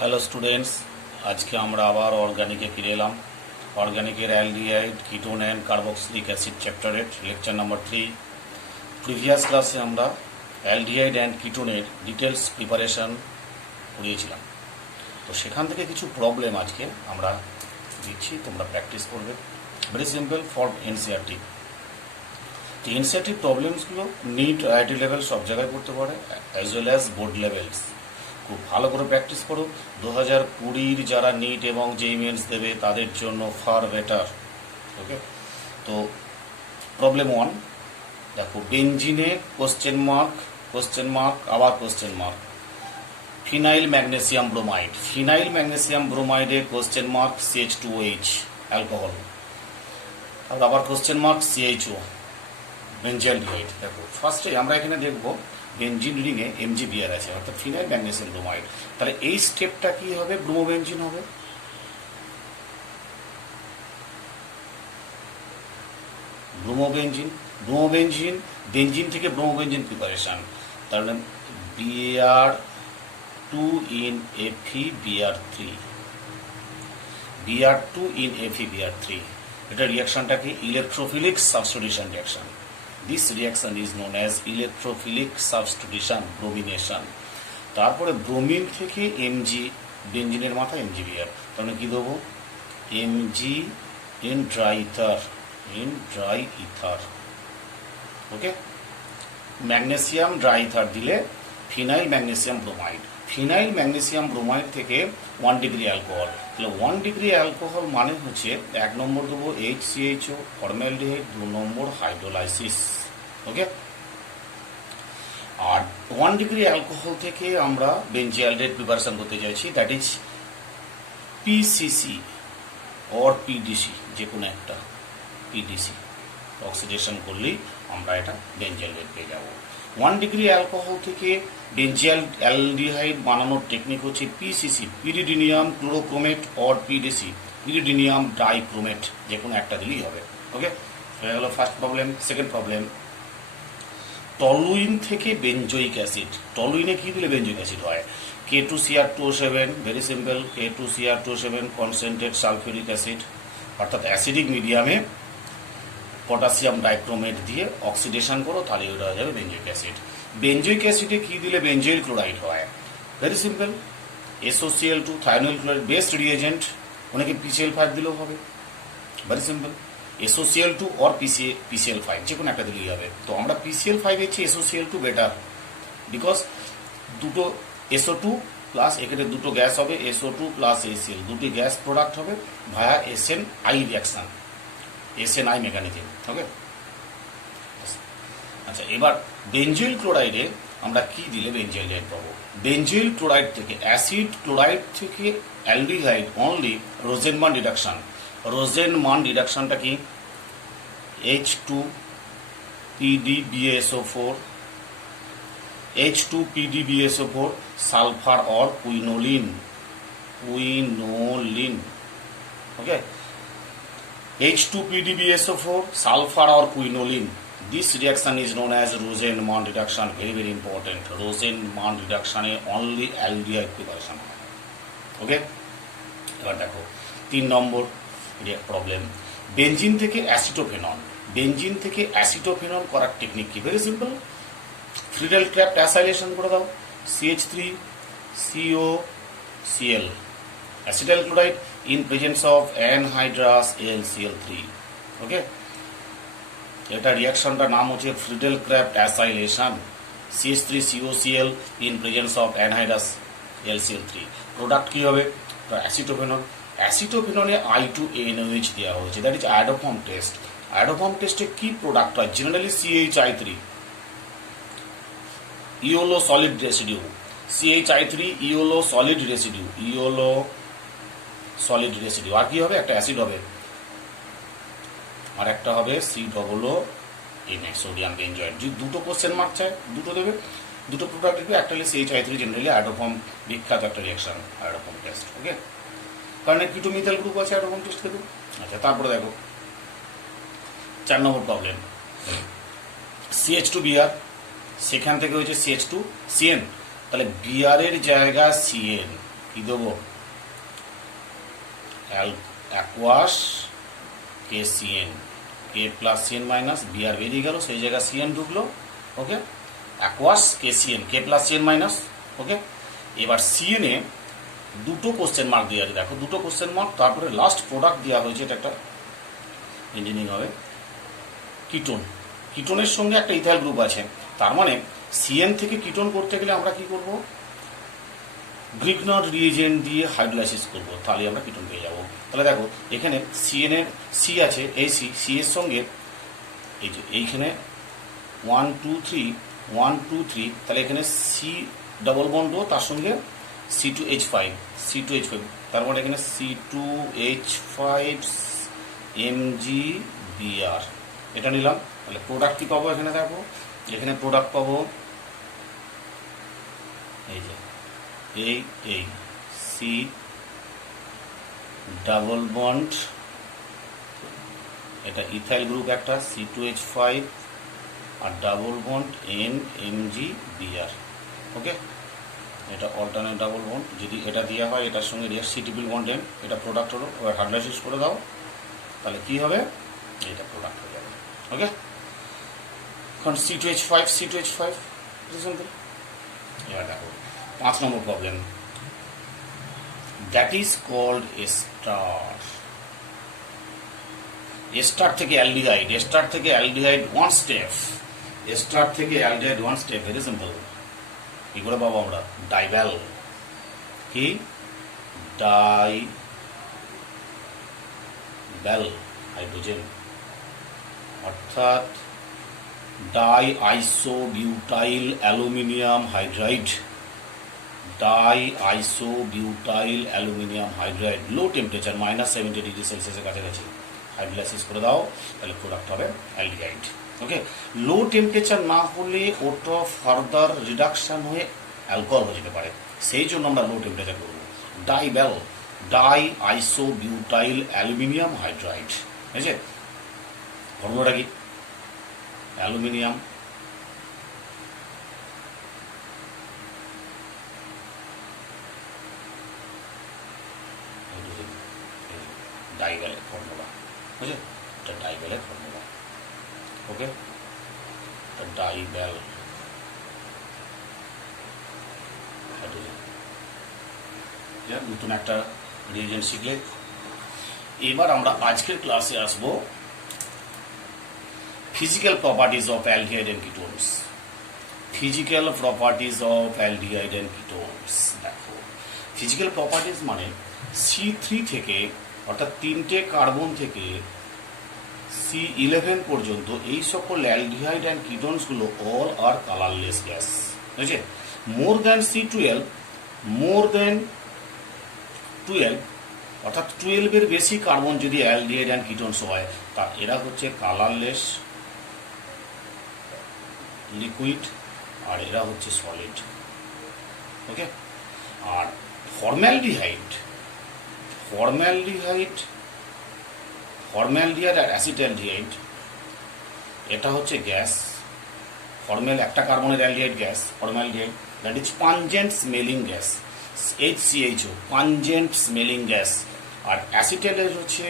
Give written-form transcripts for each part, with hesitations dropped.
Hello students, আজকে আমরা আবার অর্গানিকে ফিরে এলাম। অর্গানিকের aldehyde, ketone and carboxylic acid চ্যাপ্টারের লেকচার নাম্বার 3। প্রিভিয়াস ক্লাসে আমরা অ্যালডিহাইড অ্যান্ড কিটোনের ডিটেলস প্রিপারেশন করিয়েছিলাম। তো সেখান থেকে কিছু প্রবলেম আজকে আমরা দিচ্ছি, তোমরা প্র্যাকটিস করবে। Very simple for NCERT. তো এনসিআরটি প্রবলেমসগুলো নিট আইআইটি লেভেল সব জায়গায় করতে পারে, as well as board levels. খুব ভালো করে প্র্যাকটিস করো। 2020 যারা নিট এবং জেইই মেন্স দেবে তাদের জন্য ফার বেটার। ওকে, তো প্রবলেম 1 দেখো, বেঞ্জিনে কোশ্চেন মার্ক আবার question mark. Phenyl magnesium bromide, phenyl magnesium ব্রোমাইডে কোশ্চেন মার্ক CH2OH অ্যালকোহল, আর আবার কোশ্চেন মার্ক CHO বেঞ্জিয়ালডিহাইড। দেখো ফার্স্টে আমরা এখানে দেখবো বেঞ্জিন রিংয়ে MgBr আছে, অর্থাৎ ফিনাইল ম্যাগনেসিয়াম ব্রোমাইড। তাহলে এই স্টেপটা কি হবে? ব্রোমোবেঞ্জিন হবে। বেঞ্জিন থেকে ব্রোমোবেঞ্জিন প্রিপারেশন। তাহলে Br2 in FeBr3, Br2 in FeBr3, এটা রিয়াকশনটা কি? Electrophilic substitution reaction. This reaction is known as electrophilic substitution, bromination. তারপরে ব্রোমিন থেকে বেঞ্জিনের মাথা MgBr, তাহলে কি দেবো? Mg in dry ether, okay. Magnesium dry ether দিলে ফিনাইল ম্যাগনেসিয়াম ব্রোমাইড থেকে 1 ডিগ্রি অ্যালকোহল। তাহলে 1 ডিগ্রি অ্যালকোহল মানে হচ্ছে 1 নম্বর দেবো HCHO ফর্মালডিহাইড, 2 নম্বর হাইড্রোলাইসিস, ওকে। আর 1 ডিগ্রি অ্যালকোহল থেকে আমরা বেঞ্জিয়ালডেহাইড প্রিপারেশন করতে চাইছি, that is PCC or PDC, যে কোনো একটা PDC অক্সিডেশন করলেই আমরা এটা বেঞ্জিয়ালডেহাইড পেয়ে যাব। 1 ডিগ্রি অ্যালকোহল থেকে বেঞ্জিয়ালডিহাইড বানানোর টেকনিক হচ্ছে PCC, pyridinium chlorochromate or PDC, pyridinium dichromate, যে কোনো একটা দিলেই হবে, ওকে। হয়ে গেল first problem. Second problem, toluene থেকে বেঞ্জোইক অ্যাসিড। টলুইনে কি দিলে বেঞ্জোইক অ্যাসিড হয়? K2Cr2O7, very simple, K2Cr2O7 concentrate sulphuric acid, অর্থাৎ অ্যাসিডিক মিডিয়ামে পটাশিয়াম ডাইক্রোমেট দিয়ে অক্সিডেশন করো, তাহলে ওটা হয়ে যাবে বেঞ্জোইক অ্যাসিড। বেঞ্জোইক অ্যাসিডে কি দিলে বেঞ্জোইল ক্লোরাইড হয়? Very simple, SOCl2 thionyl chloride best reagent, অনেকে PCl5 দিলেও হবে। Very simple, SOCl2 or PCl5, যে কোনো একটা দিলেই হবে। তো আমরা PCl5 হচ্ছে SOCl2 বেটার, বিকজ দুটো SO2 প্লাস এখানে দুটো গ্যাস হবে, SO2 প্লাস ACl, দুটি গ্যাস প্রোডাক্ট হবে ভায়া SNI রিয়াকশন, SNI মেকানিজম, ওকে। আচ্ছা, এবার বেঞ্জোইল ক্লোরাইডে আমরা কি দিলে বেঞ্জিয়ালডিহাইড পাবো? বেঞ্জোইল ক্লোরাইড থেকে অ্যাসিড ক্লোরাইড থেকে অ্যালডিহাইড অনলি রোজেনমান রিডাকশন। রোজেনমান রিডাকশনটা কি? H2PdBaSO4, H2PdBaSO4 sulphur or quinoline, okay. H2PdBaSO4 sulfur or quinoline. This reaction is known as Rosenman reduction. Very very important. Rosenman reduction A only aldehyde preparation হয়, ওকে। এবার দেখো 3 নম্বর problem, benzene থেকে অ্যাসিটোফেনল করার technique কি? Very simple, Friedel trap acylation করে দাও, CH3COCl, acetyl chloride in presence of anhydrous AlCl3, ওকে। এটা রিয়াকশনটার নাম হচ্ছে Friedel Crafts acylation, CH3COCl in presence of anhydrous AlCl3। Product কি হবে? অ্যাসিটোফেনল। অ্যাসিটোফেনলে I2NOH দেওয়া হয়েছে, that is iodoform test. Iodoform টেস্টে কি প্রোডাক্ট হয়? Generally CHI3, yellow solid residue, CHI3 yellow solid residue, আর কি হবে? একটা অ্যাসিড হবে, আর একটা হবে COONH, সোডিয়াম বেঞ্জয়েড। যদি দুটো কোশ্চেন মার্ক চায়, দুটো দেবে, দুটো প্রোডাক্ট দেবে। একটা হলে CHI3, জেনারেলি আয়োডোফর্ম, বিখ্যাত একটা রিয়াকশন, আয়োডোফর্ম টেস্ট, ওকে। কারণ কিটোমিথাইল গ্রুপ আছে, আয়োডোফর্ম টেস্ট দেবে। আচ্ছা, তারপরে দেখো 4 নম্বর প্রবলেম, CH2Br, সেখান থেকে হয়েছে CH2CN, তাহলে বিআর এর জায়গা CN, কি দেবো, aqueous KCN, K plus CN minus Br বেরিয়ে গেল, সেই জায়গায় CN ঢুকলো। Okay, aqueous KCN, K plus CN minus. Okay, এবার CN এ দুটো কোশ্চেন মার্ক দেওয়া আছে, দেখো দুটো কোশ্চেন মার্ক, তারপরে লাস্ট প্রোডাক্ট দেওয়া হয়েছে, এটা একটা ইঞ্জিনিয়ারিং হবে। কিটোন, কিটোনের সঙ্গে একটা ইথাইল গ্রুপ আছে, তার মানে CN থেকে কিটোন করতে গেলে আমরা কি করব, গ্রিগনর রিএজেন্ট দিয়ে হাইড্রোলাইসিস করব, তাহলে আমরা কিটোন পেয়ে যাব। তাহলে দেখো এখানে CN এর C আছে, এই সি এর সঙ্গে এই যে এইখানে 1 2 3 1 2 3, তাহলে এখানে C ডবল বন্ড, তার সঙ্গে C2H5, তারপর এখানে C2H5 MgBr, এটা নিলাম। তাহলে প্রোডাক্ট কি পাবো, এখানে দেখো এখানে প্রোডাক্ট পাবো এই যে এই C ডাবল বন্ড, এটা ইথাইল গ্রুপ একটা C2H5 আর ডাবল বন্ড NMgBr। ওকে, এটা অল্টারনেট ডাবল বন্ড, যদি এটা দেওয়া হয় এটার সঙ্গে react C triple bond N, এটা প্রোডাক্ট হলো, এবার হাইড্রোলাইসিস করে দাও, তাহলে কি হবে, এটা প্রোডাক্ট হয়ে যাবে। ওকে, এখন C2H5 সিম্পল। এবার দেখো 5 নম্বর problem, that is called ester. Ester থেকে aldehyde one step, very simple. কি করে পাবো আমরা, ডাইভ্যাল, কি ডাইভ্যাল হাইড্রোজেন, অর্থাৎ di isobutyl aluminium hydride, low temperature -70°C কাছাকাছি, হাইড্রোলাইসিস করে দাও, তাহলে প্রোডাক্ট হবে অ্যালডিহাইড। ওকে, লো টেম্পারেচার না হলে ওটা ফার্দার রিডাকশন হয়ে অ্যালকোহল হয়ে যেতে পারে, সেই জন্য আমরা লো টেম্পারেচার করবো। ডাই আইসোবিউটাইল অ্যালুমিনিয়াম হাইড্রাইড, ঠিক আছে। ফর্মুলাটা কি, অ্যালুমিনিয়াম ডাইভ্যালের ফর্মুলা, বুঝলে, এটা ডাইভ্যালের ফর্মুলা। ওকে, ডাইভ্যাল হাইড্রোজেন, নতুন একটা রিয়েজেন্ট শিখলে। এবার আমরা আজকের ক্লাসে আসবো physical properties of aldehyde and ketones. দেখো ফিজিক্যাল প্রপার্টিজ মানে C3 থেকে, অর্থাৎ 3টে কার্বন থেকে C11 পর্যন্ত এই সকল অ্যালডিহাইড অ্যান্ড কিটোনসগুলো অল আর কালারলেস গ্যাস, বুঝেছে। মোর দ্যান C12, অর্থাৎ 12 বেশি কার্বন যদি অ্যালডিহাইড অ্যান্ড কিটোনস হয়, তা এরা হচ্ছে কালারলেস লিকুইড, আর এরা হচ্ছে সলিড। ওকে, আর ফর্মালডিহাইড আর অ্যাসিটালডিহাইড, এটা হচ্ছে গ্যাস। ফর্মাল একটা কার্বনের aldehyde gas, formaldehyde, that is pungent smelling gas, HCHO, pungent smelling gas. আর অ্যাসিটালডিহাইড হচ্ছে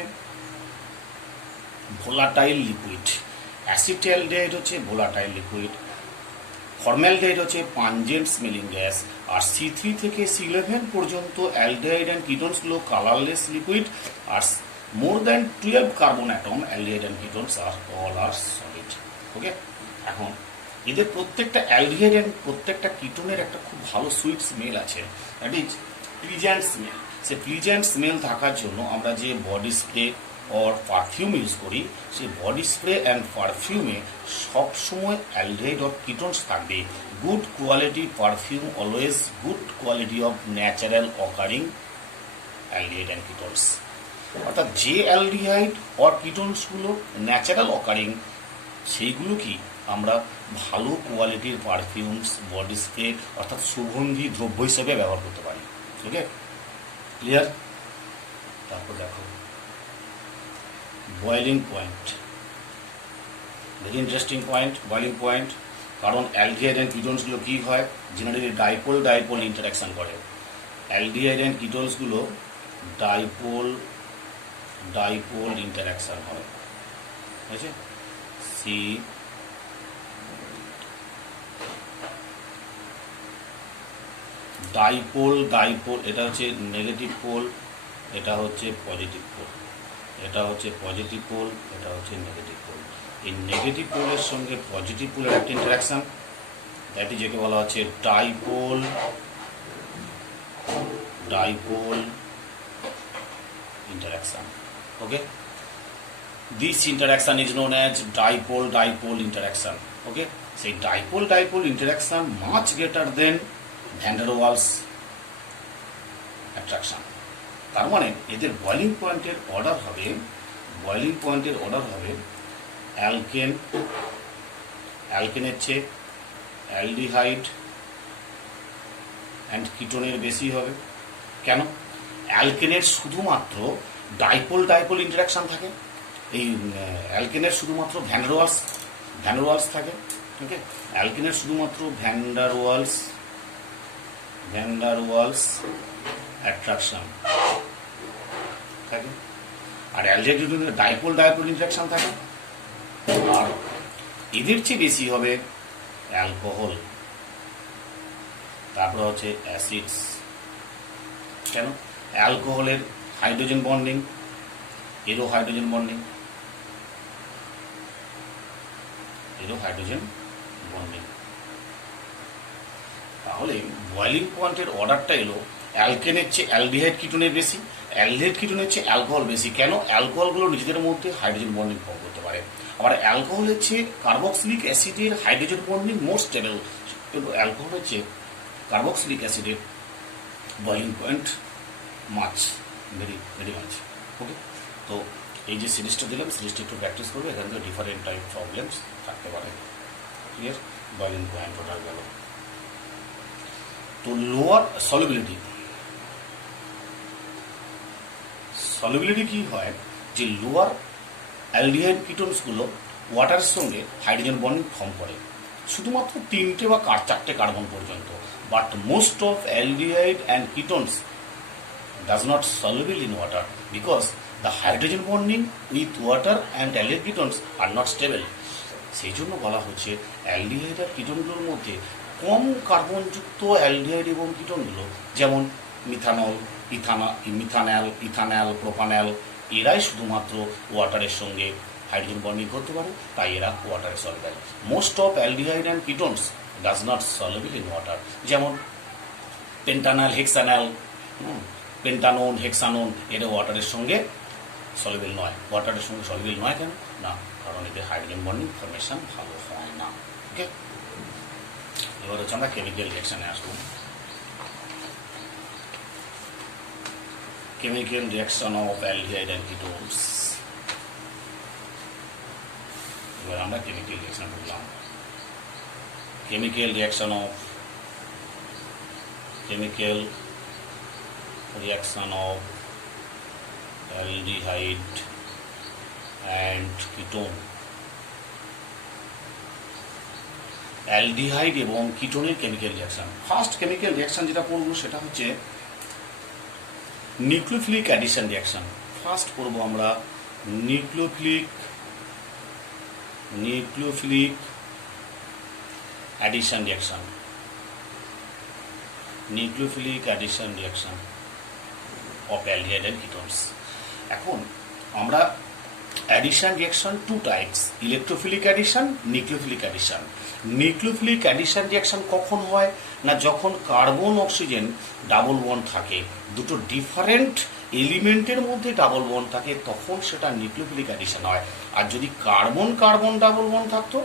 ভোলাটাইল লিকুইড, ফর্মালডিহাইড হচ্ছে পাঞ্জেন্ট স্মেলিং গ্যাস। আর C3 থেকে C11 পর্যন্ত অ্যালডিহাইড অ্যান্ড কিটোনসগুলো কালারলেস লিকুইড, আর more than 12 carbon atom aldehyde and ketones are all are solid. Okay, এখন এদের প্রত্যেকটা অ্যালডিহাইড অ্যান্ড প্রত্যেকটা কিটোনের একটা খুব ভালো সুইট স্মেল আছে, that is pleasant smell. Say pleasant smell থাকার জন্য আমরা যে বডি স্প্রে और পারফিউম ইউজ করি, সেই বডি স্প্রে অ্যান্ড পারফিউমে সবসময় অ্যালডিহাইড অফ কিটোনস থাকবে। Good quality perfume always good quality of natural occurring aldehyde and ketones, অর্থাৎ যে অ্যালডিহাইড অর কিটোনসগুলো ন্যাচারাল অকারিং, সেইগুলো কি আমরা ভালো কোয়ালিটির পারফিউমস, বডি স্প্রে অর্থাৎ সুগন্ধি দ্রব্য হিসেবে ব্যবহার করতে পারি। ওকে, ক্লিয়ার। তারপর দেখো boiling point, very interesting point, boiling point. কারণ অ্যালডিহাইড অ্যান্ড কিটোনসগুলো কী হয়, জেনারেলি ডাইপোল ইন্টারাকশন করে। অ্যালডিহাইড অ্যান্ড কিটোনসগুলো ডাইপোল ইন্টারাকশন হয়, ঠিক আছে। সি ডাইপোল, এটা হচ্ছে নেগেটিভ পোল, এটা হচ্ছে পজিটিভ পোল, এটা হচ্ছে পজিটিভ পোল, এটা হচ্ছে নেগেটিভ পোল। এই নেগেটিভ পোলের সঙ্গে পজিটিভ পোলের একটা ইন্টারাকশন, দ্যাট যেকে বলা হচ্ছে dipole interaction. Okay, this interaction is known as dipole interaction. Okay, say dipole interaction much greater than van der Waals attraction. তার মানে এদের বয়লিং পয়েন্টের অর্ডার হবে অ্যালকেনের চেয়ে অ্যালডিহাইড অ্যান্ড কিটোনের বেশি হবে। কেন? অ্যালকেনের শুধুমাত্র ডাইপোল ইন্টারাকশন থাকে, এই অ্যালকেনের শুধুমাত্র ভ্যান ডার ওয়ালস থাকে। ওকে, অ্যালকেনের শুধুমাত্র ভ্যান ডার ওয়ালস অ্যাট্রাকশন থাকে, আর অ্যালডিহাইডের ডাইপোল ইন্টারাকশন থাকে। আর এদের চেয়ে বেশি হবে অ্যালকোহল, তারপর হচ্ছে অ্যাসিডস। কেন? অ্যালকোহলের হাইড্রোজেন বন্ডিং, এরও হাইড্রোজেন বন্ডিং, তাহলে বয়লিং পয়েন্টের অর্ডারটা এলো অ্যালকেনের চেয়ে অ্যালডিহাইড কিটোনের বেশি, অ্যালডিহাইড কিটোনের চেয়ে অ্যালকোহল বেশি। কেন? অ্যালকোহলগুলো নিজেদের মধ্যে হাইড্রোজেন বন্ডিং ফর্ম করতে পারে, আবার অ্যালকোহলের চেয়ে কার্বক্সিলিক অ্যাসিডের হাইড্রোজেন বন্ডিং মোর স্টেবল, কিন্তু অ্যালকোহলের চেয়ে কার্বক্সিলিক অ্যাসিডের বয়লিং পয়েন্ট ভেরি মাছ। ওকে, তো এই যে সিরিজটা দিলাম, সিরিজটা একটু প্র্যাকটিস করবে, এখান থেকে ডিফারেন্ট টাইপ প্রবলেমস থাকতে পারে। ক্লিয়ার? বয়লিং পয়েন্ট ওটা গেল। তো লোয়ার সলিবিলিটি কি হয়, যে লোয়ার অ্যালডিহাইড কিটোনসগুলো ওয়াটারের সঙ্গে হাইড্রোজেন বন্ডিং ফর্ম করে শুধুমাত্র 3টে বা 4টে কার্বন পর্যন্ত, but most of aldehyde and ketones does not soluble in water because the hydrogen bonding with water and aldehyde ketones are not stable. সেই জন্য বলা হচ্ছে অ্যালডিহাইড আর কিটোনগুলোর মধ্যে কম কার্বনযুক্ত অ্যালডিহাইড এবং কিটোনগুলো, যেমন ইথানল, প্রোপানল, এরাই শুধুমাত্র ওয়াটারের সঙ্গে হাইড্রোজেন বন্ডিং করতে পারে, তাই এরা ওয়াটারে soluble. Most of aldehyde and ketones does not soluble in water, যেমন পেন্টানল, পেন্টানোন, হেক্সানোন, এরা ওয়াটারের সঙ্গে সলিবল নয়। কেন? না, কারণ এদের হাইড্রোজেন বন্ডিং ফর্মেশন ভালো হয় না। ওকে, এবার হচ্ছে আমরা কেমিক্যাল রিয়াকশানে আসবো। Chemical reaction of aldehyde and ketones. এবার আমরা কেমিক্যাল রিয়াকশন করলাম। Chemical reaction of aldehyde and ketone। Aldehyde এবং কিটোনের chemical reaction. First chemical reaction যেটা করব সেটা হচ্ছে নিউক্লিওফিলিক অ্যাডিশন রিয়াকশন। ফার্স্ট করব আমরা nucleophilic addition reaction. Nucleophilic addition reaction of aldehyde and ketones. এখন আমরা addition reaction 2 types, electrophilic addition, nucleophilic addition. Nucleophilic addition reaction কখন হয় না, যখন কার্বন অক্সিজেন ডাবল বন্ড থাকে, দুটো ডিফারেন্ট এলিমেন্টের মধ্যে ডাবল বন্ড থাকে, তখন সেটা নিউক্লিওফিলিক অ্যাডিশন হয়। আর যদি কার্বন ডাবল বন্ড থাকতো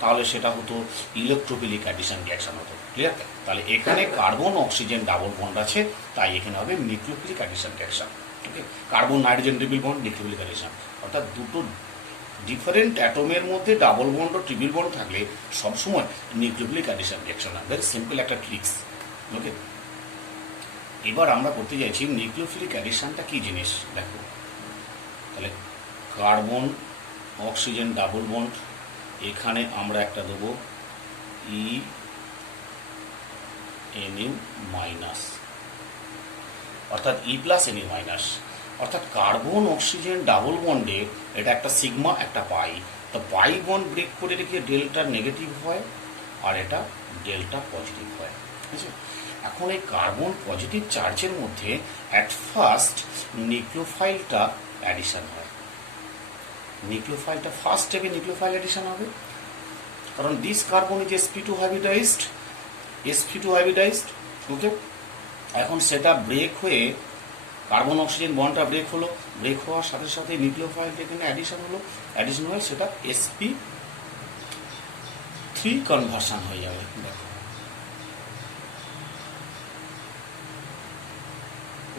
তাহলে সেটা হতো ইলেকট্রোফিলিক অ্যাডিশন রিয়াকশন হতো। ক্লিয়ার? তাহলে এখানে কার্বন অক্সিজেন ডাবল বন্ড আছে, তাই এখানে হবে nucleophilic addition reaction. Okay, carbon nitrogen triple bond, nucleophilic addition, অর্থাৎ দুটো ডিফারেন্ট অ্যাটমের মধ্যে ডাবল বন্ড ও ট্রিপল বন্ড থাকলে সবসময় নিউক্লিওফিলিক অ্যাডিশন রিয়াকশন হয়। ভেরি সিম্পল একটা ট্রিক্স। ওকে, এবার আমরা করতে চাইছি নিউক্লিওফিলিক অ্যাডিশনটা কি জিনিস দেখো। তাহলে কার্বন অক্সিজেন ডাবল বন্ড, এখানে আমরা একটা দেবো NU-, অর্থাৎ ই প্লাস এনইউ মাইনাস, অর্থাৎ কার্বন অক্সিজেন ডাবল বন্ডে এটা একটা সিগমা একটা পাই, তো পাই বন্ড ব্রেক করে রেখে ডেল্টা নেগেটিভ হয় আর এটা ডেল্টা পজিটিভ হয়, ঠিক আছে। এখন এই কার্বন পজিটিভ চার্জের মধ্যে অ্যাট ফার্স্ট নিউক্লিওফাইলটা অ্যাডিশন হয়, নিউক্লিওফাইলটা ফার্স্ট স্টেপে নিউক্লিওফাইল অ্যাডিশন হবে, কারণ this carbon is sp2 hybridized, sp2 hybridized, okay. এখন সেটা ব্রেক হয়ে কার্বন অক্সিজেন বন্ডটা ব্রেক হলো, ব্রেক হওয়ার সাথে সাথে নিউক্লিওফাইলটা এখানে অ্যাডিশন হলো, অ্যাডিশন হয়ে সেটা sp3 কনভার্সন হয়ে যাবে, দেখো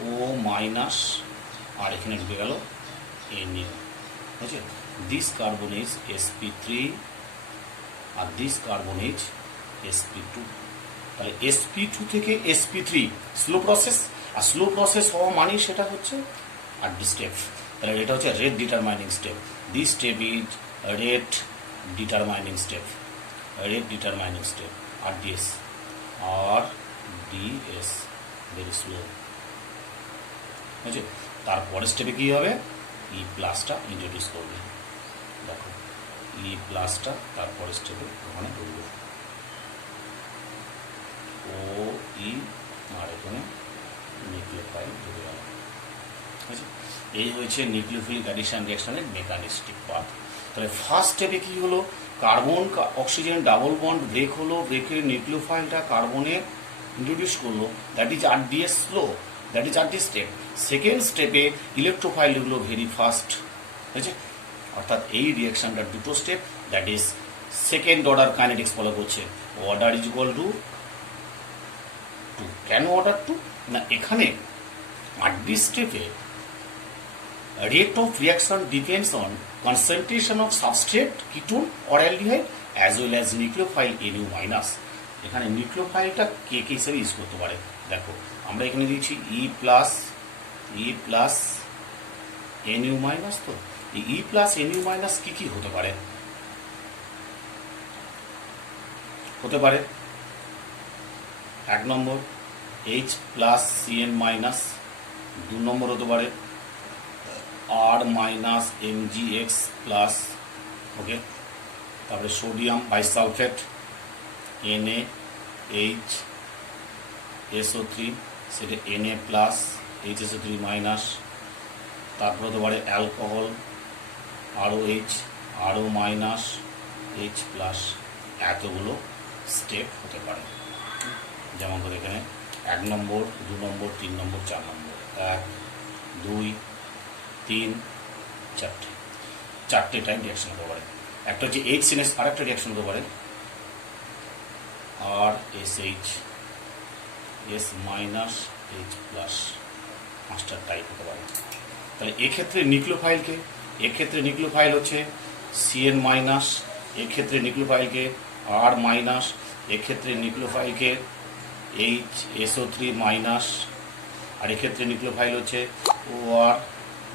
ও মাইনাস আর এখানে ঢুকে গেল NU, ঠিক আছে। দিস কার্বন ইজ sp3 আর দিস কার্বন ইজ sp2, তাহলে sp2 থেকে sp3 স্লো প্রসেস, আর স্লো প্রসেস হওয়া মানেই সেটা হচ্ছে আর ডি স্টেপ, তাহলে এটা হচ্ছে rate determining step, this step is rate determining step, rate determining step RDS, RDS very slow, ঠিক আছে। তারপরের স্টেপে কী হবে, ই প্লাসটা ইন্ট্রোডিউস করবে, দেখো ই প্লাসটা তারপরের স্টেপে ওখানে করবে, ও ই আর এখানে নিউক্লিওফাইল ঢুকে গেল, ঠিক আছে। এই হয়েছে নিউক্লিওফিলিক অ্যাডিশন রিঅ্যাকশনের মেকানিস্টিক পার্ট। তাহলে ফার্স্ট স্টেপে কী হলো, carbon oxygen double bond break হলো, ব্রেকের নিউক্লিওফাইলটা কার্বনে ইন্ট্রোডিউস করলো, that is RDS slow, that is R D step. Second স্টেপে ইলেকট্রোফাইল এগুলো ভেরি ফাস্ট, ঠিক আছে। অর্থাৎ এই রিঅ্যাকশনটার দুটো step, that is second order kinetics follow করছে, অর্ডার ইজ ইকুয়াল টু 2। কেন অর্ডার 2 না, এখানে আর ডি স্টেপে rate of reaction depends on concentration of substrate ketone or aldehyde as well as nucleophile NU minus। এখানে নিউক্লিওফাইলটা কে কে হিসেবে use করতে পারে, দেখো আমরা এখানে দিয়েছি ই প্লাস NU মাইনাস, তো এই ই প্লাস NU মাইনাস কি কি হতে পারে, এক নম্বর H প্লাস CN মাইনাস, 2 নম্বর হতে পারে R মাইনাস MgX প্লাস, ওকে। তারপরে সোডিয়াম বাইসালফেট NaHSO3, সেটা Na প্লাস HSO3 মাইনাস, তারপরে হতে পারে alcohol ROH RO minus H plus, এতগুলো স্টেপ হতে পারে। যেমন ধরে এখানে 1 নম্বর 2 নম্বর 3 নম্বর 4 নম্বর, 1 2 3 4টে টাইম রিয়াকশন হতে পারে। একটা হচ্ছে HCNS, আর একটা রিয়াকশন হতে পারে RSH S minus H plus, 5টা টাইপ হতে পারে। তাহলে এক্ষেত্রে নিউক্লিওফাইল হচ্ছে CN মাইনাস, এক্ষেত্রে নিউক্লিওফাইলকে R মাইনাস, এক্ষেত্রে নিউক্লিওফাইলকে HSO3 মাইনাস, আর এক্ষেত্রে নিউক্লিওফাইল হচ্ছে OR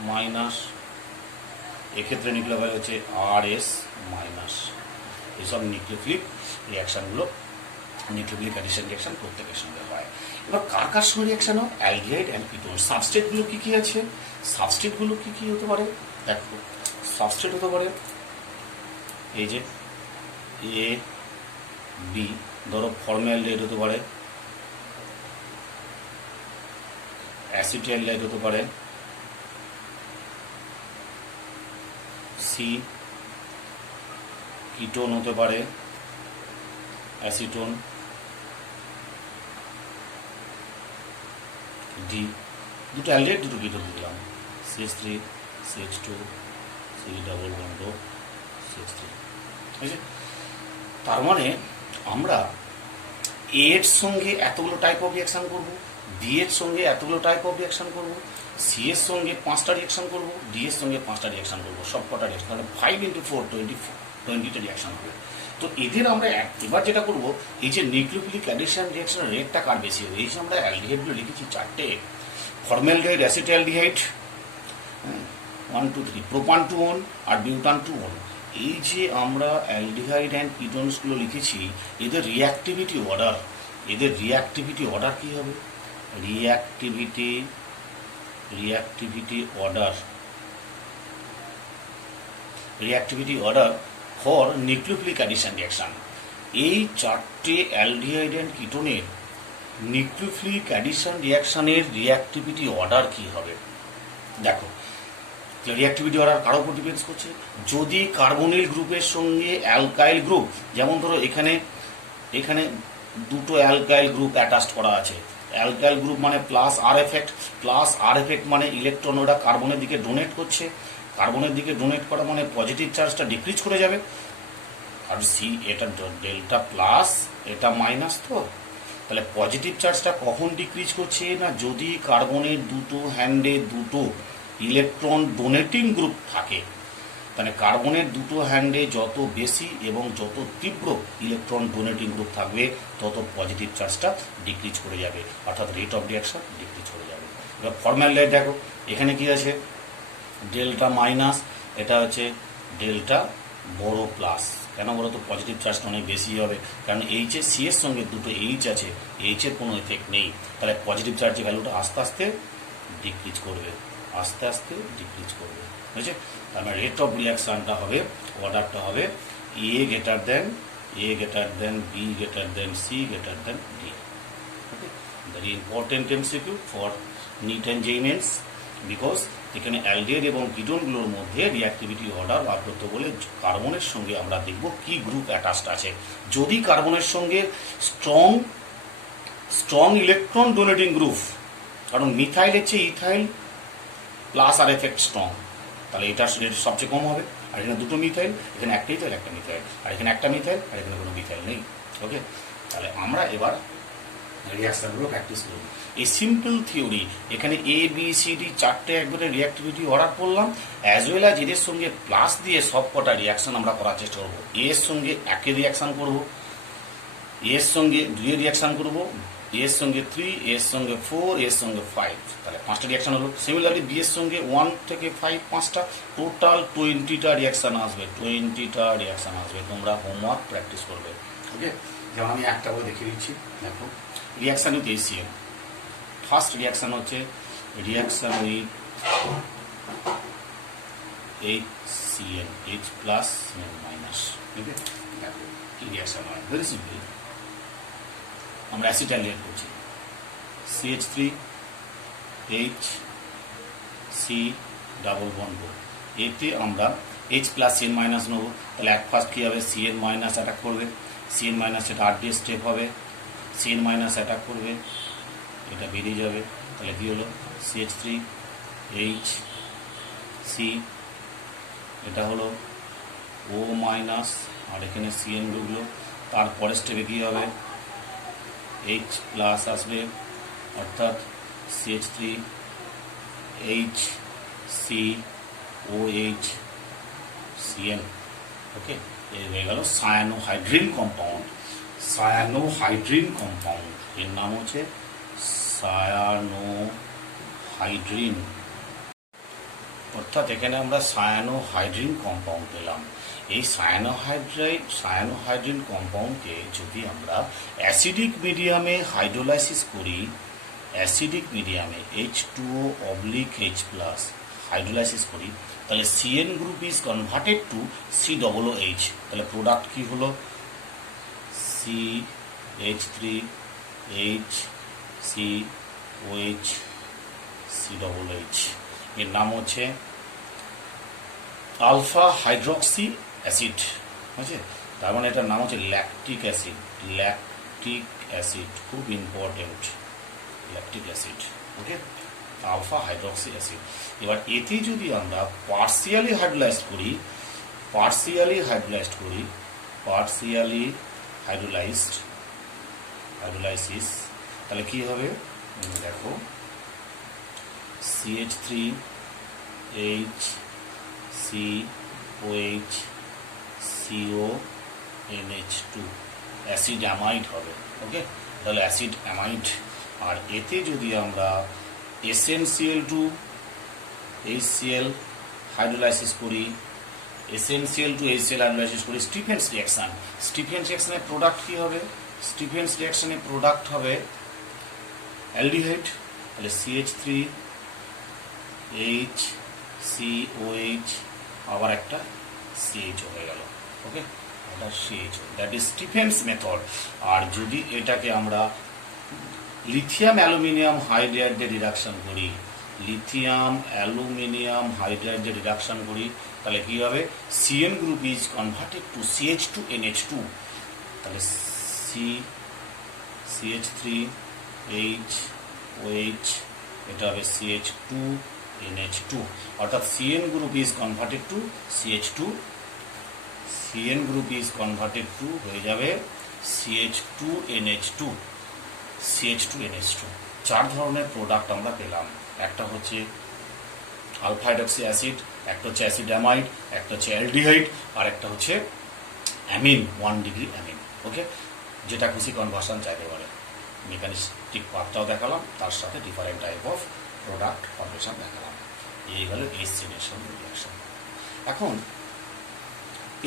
মাইনাস, এক্ষেত্রে নিউক্লিওফাইল হচ্ছে RS মাইনাস। এইসব নিউক্লিওফিলিক রিয়াকশানগুলো নিউক্লিওফিলিক অ্যাডিশন রিয়াকশান প্রত্যেকের সঙ্গে হয়। এবার কার সঙ্গে রিয়াকশান হয়, অ্যালডিহাইড অ্যান্ড কিটোন। সাবস্ট্রেটগুলো কী কী আছে, সাবস্ট্রেটগুলো কী কী হতে পারে, দেখো সাবস্ট্রেট হতে পারে এই যে A B, ধরো ফর্মালডিহাইড হতে পারে, অ্যাসিটাইলডিহাইড হতে পারে, C কিটোন হতে পারে, অ্যাসিটোন, D দুটো অ্যালডিহাইড দুটো কিটোন দিলাম, CH3 CH2 C double bond CH3, ঠিক আছে। তার মানে আমরা A এর সঙ্গে এতগুলো টাইপ অফ রিয়াকশান করবো, B এর সঙ্গে এতগুলো টাইপ অফ রিয়াকশান করবো, C এর সঙ্গে 5টা রিয়াকশান করবো, D এর সঙ্গে 5টা রিয়াকশান করবো, সব কটা রিয়াকশান, তাহলে 5 × 4 20টা রিয়াকশান হবে। তো এদের আমরা এবার যেটা করবো, এই যে নিউক্লিওফিলিক অ্যাডিশন রিয়াকশনের রেটটা কার বেশি হবে, এই যে আমরা অ্যালডিহাইডগুলো লিখেছি 4টে, ফর্মালডিহাইড, অ্যাসিটাইলডিহাইড 1 2 3, প্রোপান টু 1 আর বিউটান টু 1, এই যে আমরা অ্যালডিহাইড অ্যান্ড কিটোনসগুলো লিখেছি, এদের রিঅ্যাক্টিভিটি অর্ডার কী হবে, reactivity reactivity order for nucleophilic addition reaction. এই চারটে অ্যালডিহাইড অ্যান্ড কিটোনের নিউক্লিওফিলিক অ্যাডিশন রিয়াকশনের রিঅ্যাক্টিভিটি অর্ডার কি হবে দেখো। রিঅ্যাক্টিভিটি অর্ডার কার উপর ডিপেন্ডস করছে? যদি কার্বনিল গ্রুপের সঙ্গে অ্যালকাইল গ্রুপ, যেমন ধরো এখানে দুটো অ্যালকাইল গ্রুপ অ্যাটাচড করা আছে। অ্যালকাইল গ্রুপ মানে প্লাস আর এফেক্ট মানে ইলেকট্রন ওটা কার্বনের দিকে ডোনেট করছে। কার্বনের দিকে ডোনেট করা মানে পজিটিভ চার্জটা ডিক্রিজ করে যাবে। আর এটা ডেল্টা প্লাস, এটা মাইনাস, তো তাহলে পজিটিভ চার্জটা কখন ডিক্রিজ করছে না, যদি কার্বনের দুটো হ্যান্ডে দুটো ইলেকট্রন ডোনেটিং গ্রুপ থাকে। তাহলে কার্বনের দুটো হ্যান্ডে যত বেশি এবং যত তীব্র ইলেকট্রন ডোনেটিং গ্রুপ থাকবে তত পজিটিভ চার্জটা ডিক্রিজ করে যাবে, অর্থাৎ রেট অফ রিঅ্যাকশন ডিক্রিজ করে যাবে। এবার ফর্মাল দেখো, এখানে কি আছে? ডেল্টা মাইনাস, এটা হচ্ছে ডেল্টা বড় প্লাস। কেন বলো তো? পজিটিভ চার্জটা অনেক বেশি হবে, কারণ এইচে সি এর সঙ্গে দুটো এইচ আছে, এইচের কোনো এফেক্ট নেই। তাহলে পজিটিভ চার্জের ভ্যালুটা আস্তে আস্তে ডিক্রিজ করবে, বুঝেছে? তার মানে রেট অফ রিঅ্যাকশনটা হবে, অর্ডারটা হবে A greater than B greater than C greater than D. Okay, very important MCQ for NEET and JEE Mains, because এখানে অ্যালডিহাইড এবং কিটোনগুলোর মধ্যে রিঅ্যাক্টিভিটি অর্ডার বার করতে বলে কার্বনের সঙ্গে আমরা দেখব কি গ্রুপ অ্যাটাচড আছে। যদি কার্বনের সঙ্গে স্ট্রং ইলেকট্রন ডোনেটিং গ্রুপ, কারণ মিথাইলের চেয়ে ethyl plus R effect strong, তাহলে এটা সবচেয়ে কম হবে। আর এখানে দুটো মিথাইল, এখানে একটা মিথাইল আর এখানে একটা মিথাইল আর এখানে কোনো মিথাইল নেই। ওকে, তাহলে আমরা এবার রিঅ্যাকশনগুলো প্র্যাকটিস করব। এই সিম্পল থিওরি, এখানে এ বি সি ডি চারটে একবারে রিঅ্যাক্টিভিটি অর্ডার করলাম, অ্যাজ ওয়েল অ্যাজ এদের সঙ্গে প্লাস দিয়ে সব কটা রিঅ্যাকশন আমরা করার চেষ্টা করবো। এর সঙ্গে একের রিঅ্যাকশন করব, এর সঙ্গে দুইয়ের রিঅ্যাকশন করব, এর সঙ্গে 3, এর সঙ্গে 4, এর সঙ্গে 5, তাহলে 5টা রিঅ্যাকশন হলো। সিমিলারলি বি এর সঙ্গে 1 থেকে 5, 5টা, টোটাল 20টা রিঅ্যাকশন আসবে, তোমরা হোমওয়ার্ক প্র্যাকটিস করবে। ওকে, যেমন আমি একটা করে দেখিয়ে দিচ্ছি। দেখো, reaction with HCl, first reaction হচ্ছে reaction with HCl, H plus Cl minus. Okay, দেখো কি রিঅ্যাকশন হয়, ভেরি সিম্পল। আমরা অ্যাসিটাইল করছি, CH3 H C double bond, এতে আমরা H প্লাস Cl মাইনাস নেব। তাহলে এক ফার্স্ট কী হবে? Cl মাইনাস অ্যাটাক করবে, Cl মাইনাস এটা আর ডি স্টেপ হবে, Cl মাইনাস অ্যাটাক করবে, এটা বেরিয়ে যাবে। তাহলে কী হলো? CH3 H C, এটা হলো O মাইনাস, আর এখানে Cn ঢুকলো। তারপরে স্টেপে কী হবে? H প্লাস আসবে, অর্থাৎ CH3 H C OH Cn। ওকে, এই হয়ে গেল সায়ানোহাইড্রিন কম্পাউন্ড। এর নাম হচ্ছে সায়ানোহাইড্রিন, অর্থাৎ এখানে আমরা সায়ানোহাইড্রিন কম্পাউন্ড পেলাম। এই সায়ানোহাইড্রিন কম্পাউন্ডকে যদি আমরা অ্যাসিডিক মিডিয়ামে হাইড্রোলাইসিস করি, অ্যাসিডিক মিডিয়ামে H2O/H প্লাস হাইড্রোলাইসিস করি, তাহলে Cn group is converted two COOH। তাহলে প্রোডাক্ট কি হলো? CH3H COH COOH। এর নাম হচ্ছে আলফা হাইড্রক্সি অ্যাসিড, বুঝছে? তার মানে এটার নাম হচ্ছে ল্যাকটিক অ্যাসিড, খুব ইম্পর্টেন্ট, ল্যাকটিক অ্যাসিড। ওকে, আলফা হাইড্রক্সি অ্যাসিড। এবার এতে যদি আমরা পার্সিয়ালি হাইড্রোলাইসিস, তাহলে কি হবে? দেখো, CH3 H COH CONH2 acid amide হবে। ওকে, তাহলে অ্যাসিড অ্যামাইড। আর এতে যদি আমরা SnCl2 HCl হাইড্রোলাইসিস করি, স্টিফেন্স রিঅ্যাকশনের প্রোডাক্ট কি হবে? স্টিফেন্স রিঅ্যাকশনের প্রোডাক্ট হবে অ্যালডিহাইড। তাহলে CH3 এইচ সি ও এইচ, আবার একটা সিএইচ হয়ে গেল। ওকে, এটা CH, that is Stephen's method. আর যদি এটাকে আমরা লিথিয়াম অ্যালুমিনিয়াম হাইড্রাইড দিয়ে রিডাকশন করি, লিথিয়াম অ্যালুমিনিয়াম হাইড্রাইড দিয়ে রিডাকশন করি, তাহলে কী হবে? CN group is converted to CH2NH2, তাহলে CH3 H OH, এটা হবে CH2NH2, অর্থাৎ CN group is converted two CH2, CN group is converted two হয়ে যাবে CH2NH2, CH2NH2। 4 ধরনের প্রোডাক্ট আমরা পেলাম। একটা হচ্ছে আলফা হাইড্রক্সি অ্যাসিড, একটা হচ্ছে অ্যাসিড অ্যামাইড, একটা হচ্ছে অ্যালডিহাইড, আর একটা হচ্ছে অ্যামিন, 1 ডিগ্রি অ্যামিন। ওকে, যেটা খুশি কনভার্সন চাইতে পারে। মেকানিস্টিক পার্টটাও দেখালাম, তার সাথে different type of product formation দেখালাম। এই হলো এইচ সিনের সঙ্গে রিয়াকশন। এখন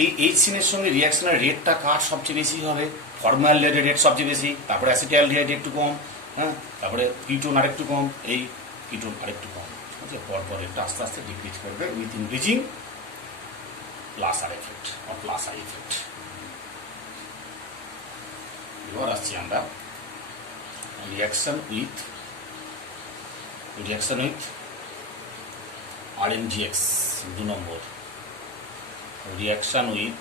এই এইচ সিনের সঙ্গে রিয়াকশনের রেটটা কার সবচেয়ে বেশি হবে? ফর্মালডিহাইডের রেট সবচেয়ে বেশি, তারপরে অ্যাসিটালডিহাইড একটু কম, হ্যাঁ, তারপরে কিটোন আরেকটু কম, এই কিটোন আরেকটু কম। ওকে, পরপর রেটটা আস্তে আস্তে ডিক্রিজ করবে with increasing plus R effect or plus I effect. এবার আসছি আমরা রিয়াকশন উইথ RNGX, 2 নম্বর। রিয়াকশন উইথ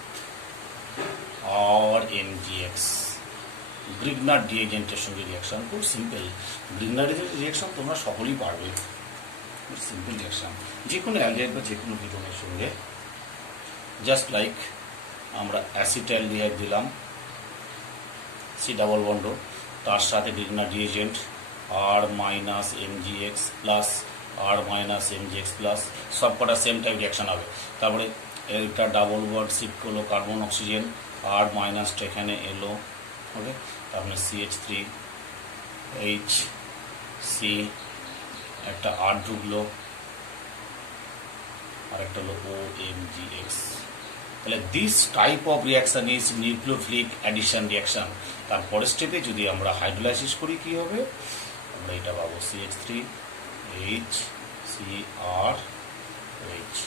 RNGX, ব্রিগনার ডিএজেন্টের সঙ্গে রিয়াকশন। খুব সিম্পল, ব্রিগনার রিয়াকশন তোমরা সকলেই পারবে, সিম্পল রিয়াকশন। যে কোনো অ্যালডিহাইড বা যে কোনো কিটোনের সঙ্গে জাস্ট লাইক আমরা অ্যাসিটালডিহাইড দিলাম, সি ডাবল বন্ড, তার সাথে ব্রিগনার ডিএজেন্ট R-MgX প্লাস R-MgX প্লাস, সব কটা সেম টাইপ রিয়াকশন হবে। তারপরে এটা ডাবল বন্ড শিফট করলো কার্বন অক্সিজেন, R মাইনাসটা এখানে এলো। ওকে, তারপরে CH3H, একটা R ঢুকলো, আর একটা হলো OMgX। তাহলে this type of reaction is nucleophilic addition reaction. তারপরের স্টেপে যদি আমরা হাইড্রোলাইসিস করি কী হবে? আমরা এটা পাবো CH3HCrOH,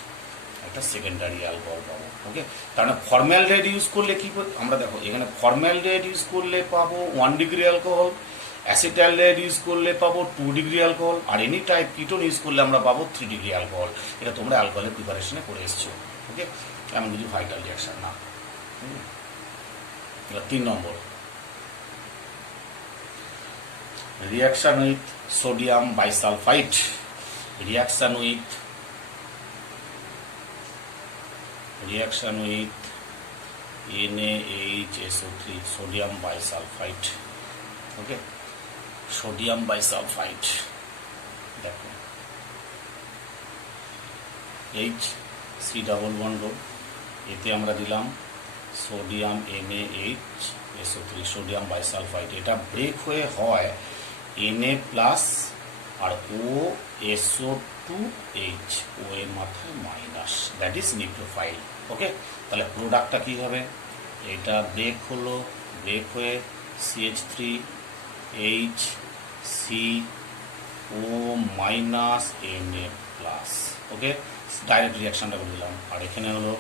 একটা সেকেন্ডারি অ্যালকোহল পাবো। ওকে, তার মানে ফর্মালডিহাইড ইউজ করলে কি আমরা দেখো এখানে ফর্মালডিহাইড ইউজ করলে পাবো 1 ডিগ্রি অ্যালকোহল, অ্যাসিটালডিহাইড ইউজ করলে পাবো 2 ডিগ্রি অ্যালকোহল, আর এনি টাইপ কিটোন ইউজ করলে আমরা পাবো 3 ডিগ্রি অ্যালকোহল। এটা তোমরা অ্যালকোহলের প্রিপারেশনে করে এসছো। ওকে, এমন কিছু ভাইটাল রিয়াকশন না। এবার 3 নম্বর, reaction with sodium bisulphite. Reaction with NaHSO3, sodium bisulphite. Okay, sodium bisulphite দেখো, HC ডাবল বন্ড, এতে আমরা দিলাম সোডিয়াম NaHSO3, সোডিয়াম বাইসালফাইড। এটা ব্রেক হয়ে হয় Na প্লাস আর OSO2H, ও এর মাথায় minus, that is nucleophile. Okay, তাহলে প্রোডাক্টটা কী হবে? এটা ব্রেক হলো, ব্রেক হয়ে CH3HCO মাইনাস Na প্লাস। ওকে, ডাইরেক্ট রিয়াকশানটা করে দিলাম। আর এখানে হলো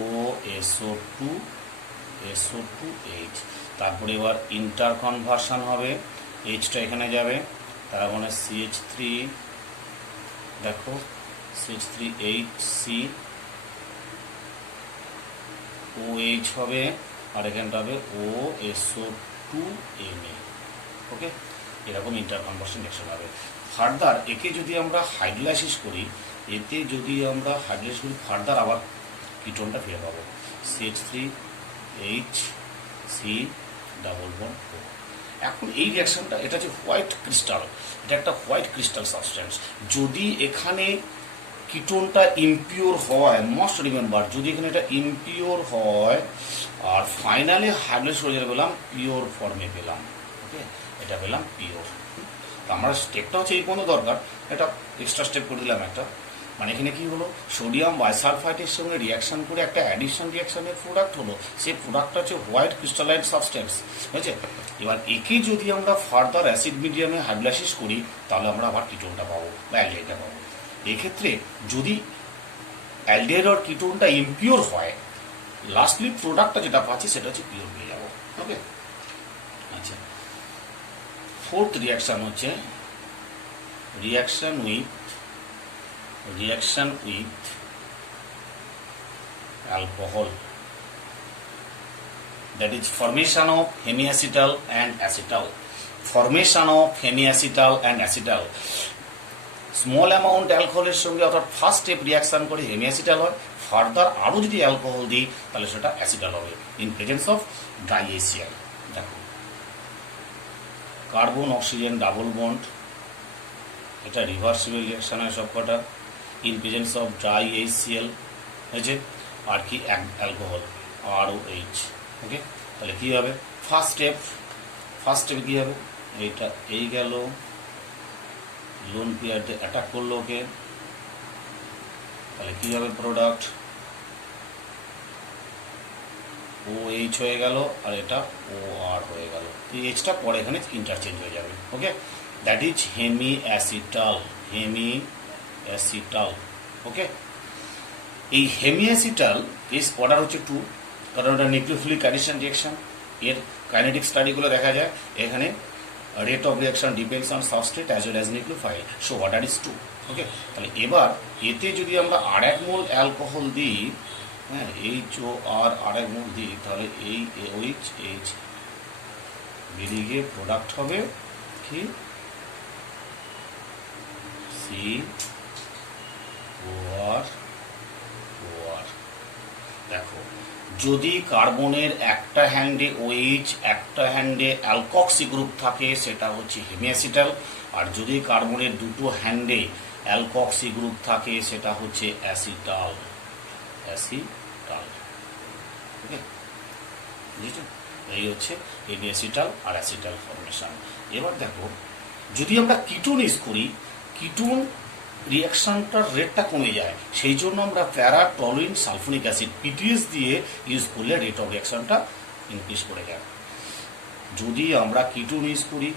OSO2H, তারপরে এবার ইন্টার কনভার্সন হবে, এইচটা এখানে যাবে, তার মানে CH3, দেখো CH3HCOH হবে, আর এখানটা হবে OSO2Na। ওকে, এরকম ইন্টার কনভার্সন রিয়াকশন হবে। ফার্দার একে যদি আমরা হাইড্রোলাইসিস করি, ফার্দার আবার কিটোনটা ফিরে পাবো, CH3HC ডাবল বন্ড O। এখন এই রিয়াকশনটা, এটা হচ্ছে হোয়াইট ক্রিস্টাল, এটা একটা হোয়াইট ক্রিস্টাল সাবস্টেন্স। যদি এখানে কিটোনটা ইমপিওর হয়, মাস্ট রিমেম্বার, যদি এখানে এটা ইমপিওর হয় আর ফাইনালি হাইড্রোলাইসিস করে যেটা পেলাম পিওর ফর্মে পেলাম। ওকে, এটা পেলাম পিওর। আমরা স্টেপটা হচ্ছে এই পর্যন্ত দরকার, এটা এক্সট্রা স্টেপ করে দিলাম একটা। মানে এখানে কি হলো, সোডিয়াম বাইসালফাইটের সঙ্গে রিয়াকশন করে একটা অ্যাডিশন রিয়াকশনের প্রোডাক্ট হলো, সেই প্রোডাক্টটা হচ্ছে হোয়াইট ক্রিস্টালাইন সাবস্টেন্স, বুঝছে। এবার একে যদি আমরা ফার্দার অ্যাসিড মিডিয়ামে হাইড্রোলাইসিস করি তাহলে আমরা আবার কিটোনটা পাবো বা অ্যালডিহাইডটা পাবো। এক্ষেত্রে যদি অ্যালডিহাইড আর কিটোনটা ইমপিওর হয়, লাস্টলি প্রোডাক্টটা যেটা পাচ্ছি সেটা হচ্ছে পিওর পেয়ে যাবো। ওকে, আচ্ছা, ফোর্থ রিয়াকশন হচ্ছে reaction with alcohol, that is formation of hemiacetal and acetal. Small amount অ্যালকোহলের সঙ্গে অর্থাৎ ফার্স্ট স্টেপ রিয়াকশন করে হেমিয়াসিটাল হয়, ফার্দার আরও যদি অ্যালকোহল দিই তাহলে সেটা অ্যাসিটাল হবে ইন প্রেজেন্স অফ ডাইএসিএল। দেখো, কার্বন অক্সিজেন ডাবল বন্ড, এটা রিভার্সিবল রিয়াকশন হয় সবকটা, ইন প্রেজেন্স অফ ডাইএসিএল হয়েছে, আর কি অ্যালকোহল ROH। ওকে, তাহলে কী হবে, ফার্স্ট স্টেপ কী হবে, এইটা এই গেল, লোন পেয়ার দিয়ে অ্যাটাক করলো ওকে, তাহলে কী হবে, প্রোডাক্ট OH হয়ে গেল আর এটা OR হয়ে গেল, এই এইচটা পরে এখানে ইন্টারচেঞ্জ হয়ে যাবে। ওকে, দ্যাট ইজ হেমিঅ্যাসিটাল। ওকে, এই হেমিঅ্যাসিটাল এর অর্ডার হচ্ছে 2, কারণ এটা নিউক্লিওফিলিক অ্যাডিশন রিয়াকশন, এর কাইনেটিক স্টাডিগুলো দেখা যায় এখানে rate of reaction depends on substrate as well as nucleophile, so order is 2। ওকে, তাহলে এবার এতে যদি আমরা আর1 মোল অ্যালকোহল দিই, হ্যাঁ, HOR আর1 মোল দিই, তাহলে এই OH বেরিয়ে গিয়ে প্রোডাক্ট হবে কি COR। দেখো, যদি কার্বনের একটা হ্যান্ডে OH একটা হ্যান্ডে অ্যালকক্সি গ্রুপ থাকে সেটা হচ্ছে হেমিঅ্যাসিটাল, আর যদি কার্বনের দুটো হ্যান্ডে অ্যালকক্সি গ্রুপ থাকে সেটা হচ্ছে অ্যাসিটাল। ওকে, বুঝেছো, এই হচ্ছে হেমিঅ্যাসিটাল আর অ্যাসিটাল ফর্মেশন। এবার দেখো, যদি আমরা কিটোন ইউজ করি, কিটোন রিয়াকশনটার রেটটা কমে যায়, সেই জন্য আমরা প্যারা টলুইন সালফোনিক অ্যাসিড PTS দিয়ে ইউজ করলে রেট অফ রিয়াকশনটা ইনক্রিজ করে যায়। যদি আমরা কিটোন ইউজ করি,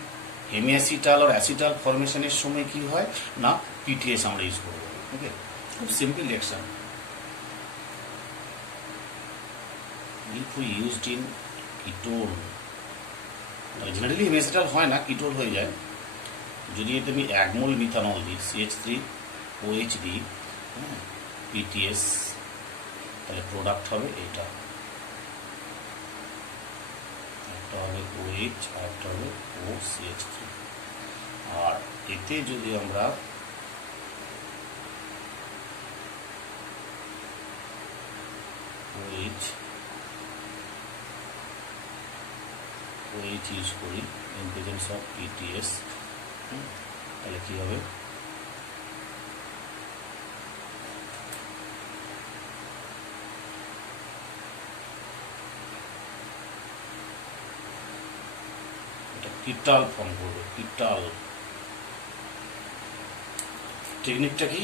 হেমিঅ্যাসিটাল আর অ্যাসিটাল ফর্মেশনের সময় কি হয় না, PTS আমরা ইউজ করবো। ওকে, খুব simple reaction. if we used in ketone, generally hemiacetal হয় না, কিটোন হয়ে যায়। যদি এতে আমি 1 মোল মিথানল দিই, CH3OH দিই, PTS, তাহলে প্রোডাক্ট হবে এটা, একটা হবে OH আর একটা হবে OCH3। আর এতে যদি আমরা OH ইউজ করি ইন প্রেজেন্স অফ PTS, তাহলে কী হবে, এটা কিটাল ফর্ম করবে। কিটাল টেকনিকটা কি,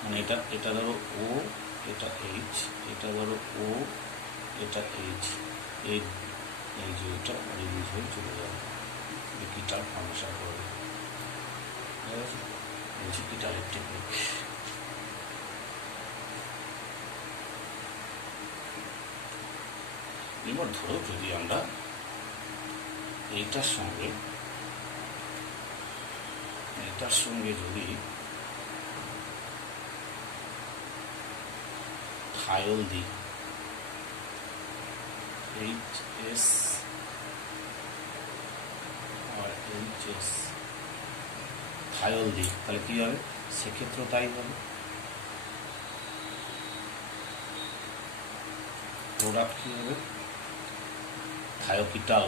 মানে এটা ধরো O, এটা H, এটা ধরো O, এটা H, এই যে এটা রিলিজ হয়ে চলে যাবে, কিটাল ফর্মেশন করবে। কিটালের টেকনিক। এবার ধরো যদি আমরা এইটার সঙ্গে যদি থায়োল দিই, HS আর HS থায়োল দিই, তাহলে কী হবে, সেক্ষেত্রেও তাই হবে, প্রোডাক্ট কী হবে, থায়োকিটাল।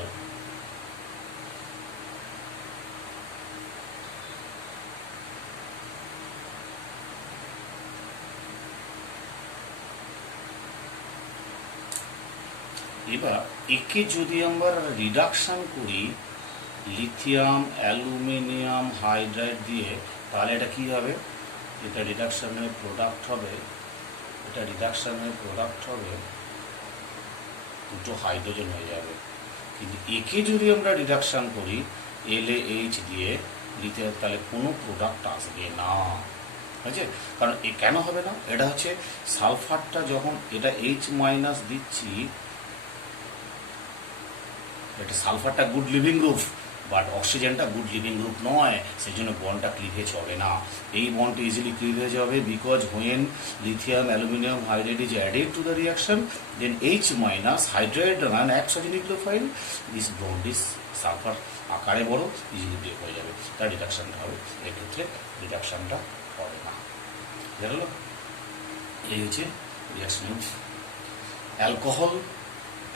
এবার একে যদি আমরা রিডাকশন করি লিথিয়াম অ্যালুমিনিয়াম হাইড্রাইড দিয়ে, তাহলে এটা কী হবে, এটা রিডাকশানের প্রোডাক্ট হবে, দুটো হাইড্রোজেন হয়ে যাবে। কিন্তু একে যদি আমরা রিডাকশান করি LaH দিয়ে লিথিয়াম, তাহলে কোনো প্রোডাক্ট আসবে না, ঠিক আছে? কারণ কেন হবে না, এটা হচ্ছে সালফারটা যখন এটা H- দিচ্ছি, এটা সালফারটা গুড লিভিং গ্রুপ, বাট অক্সিজেনটা গুড লিভিং গ্রুপ নয়, সেই জন্য বন্ডটা ক্লিভেজ হবে না। এই বন্ডটা ইজিলি ক্লিভেজ হবে because when lithium aluminium hydride is added to the reaction, then H- hydride acts as a nucleophile, this bond is sulphur আকারে বড়, ইজিলি ব্রেক হয়ে যাবে, তার রিডাকশানটা হবে। এক্ষেত্রে রিডাকশানটা হবে না। বুঝা গেল? এই হচ্ছে reaction of alcohol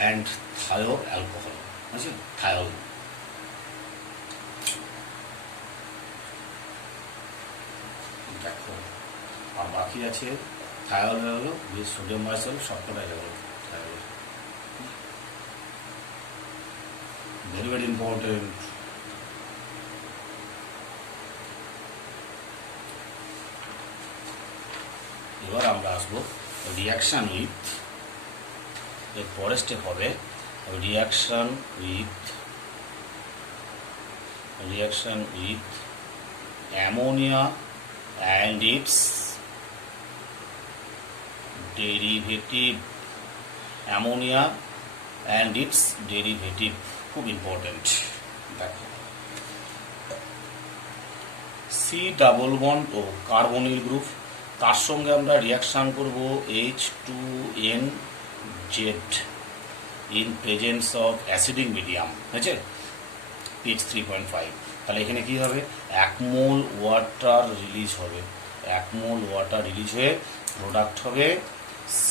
and thio alcohol, আছে থায়ল। দেখো আর বাকি আছে থায়ল হলো সোডিয়াম মাইসল, সবকটাই গেল থায়ল। Very very important. এবার আমরা আসবো রিয়াকশান উইথ, এর পরের স্টেপ হবে reaction with ammonia and it's derivative. Ammonia and it's derivative খুব ইম্পর্টেন্ট। দেখো C⋅N ও কার্বনিল গ্রুপ, তার সঙ্গে আমরা রিয়াকশান করব H2NZ in presence of acidic medium, ঠিক আছে, pH 3.5। তাহলে এখানে কি হবে, 1 মোল ওয়াটার রিলিজ হবে, 1 মোল ওয়াটার রিলিজ হয়ে প্রোডাক্ট হবে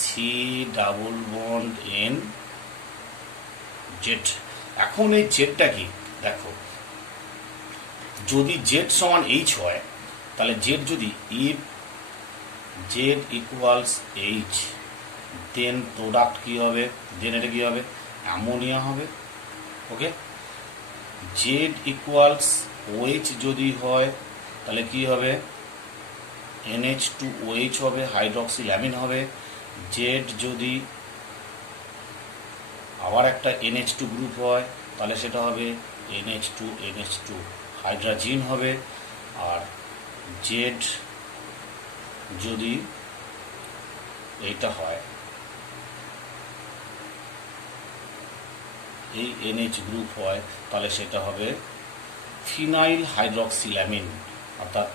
C⋅N Z। এখন এই জেডটা কি, দেখো যদি জেড সমান H হয়, তাহলে জেড যদি if Z equals H, then product কি হবে, দেন এটা কি হবে, অ্যামোনিয়া হবে। ওকে, জেড ইকুয়ালস OH যদি হয়, তাহলে কি হবে, NH2OH হবে, হাইড্রক্সিল অ্যামিন হবে। জেড যদি আবার একটা NH2 গ্রুপ হয়, তাহলে সেটা হবে NH2NH2 হাইড্রাজিন হবে। আর জেড যদি এইটা হয়, এই NH গ্রুপ হয়, তাহলে সেটা হবে ফিনাইল হাইড্রক্সিল্যামিন, অর্থাৎ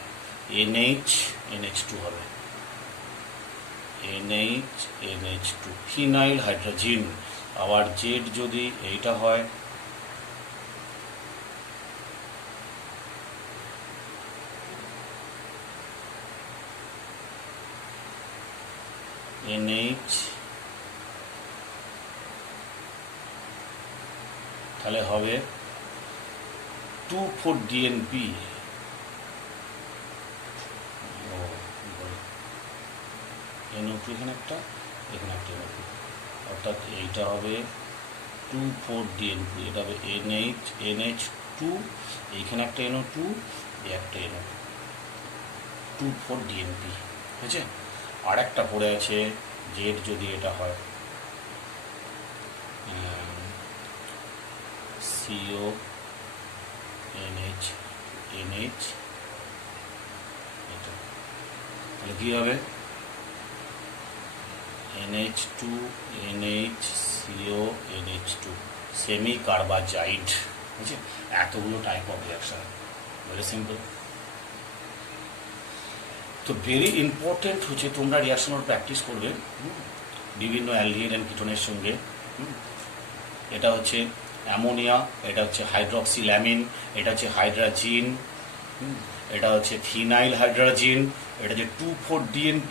NH2 হবে, NH2 ফিনাইল হাইড্রোজিন। আবার জেড যদি এইটা হয়, NH, তাহলে হবে 2,4-DNP। NO2 এখানে একটা, এখানে একটা NO2, অর্থাৎ এইটা হবে 2,4-DNP, এটা হবে NH2, এইখানে একটা NO2, একটা NO2, 2,4-DNP, ঠিক আছে। আর একটা পড়ে আছে জেড যদি এটা হয়, CONH, এটা তাহলে কী হবে, NH2 NH2 সেমি কার্বাজাইড, ঠিক আছে। এতগুলো type of reaction, very simple. তো ভেরি ইম্পর্টেন্ট হচ্ছে তোমরা রিয়াকশনের প্র্যাকটিস করবে বিভিন্ন অ্যালডিহাইড অ্যান্ড কিটোনের সঙ্গে। এটা হচ্ছে অ্যামোনিয়া, এটা হচ্ছে হাইড্রক্সিল্যামিন, এটা হচ্ছে হাইড্রাজিন, এটা হচ্ছে ফিনাইল হাইড্রাজিন, এটা হচ্ছে 2,4-DNP,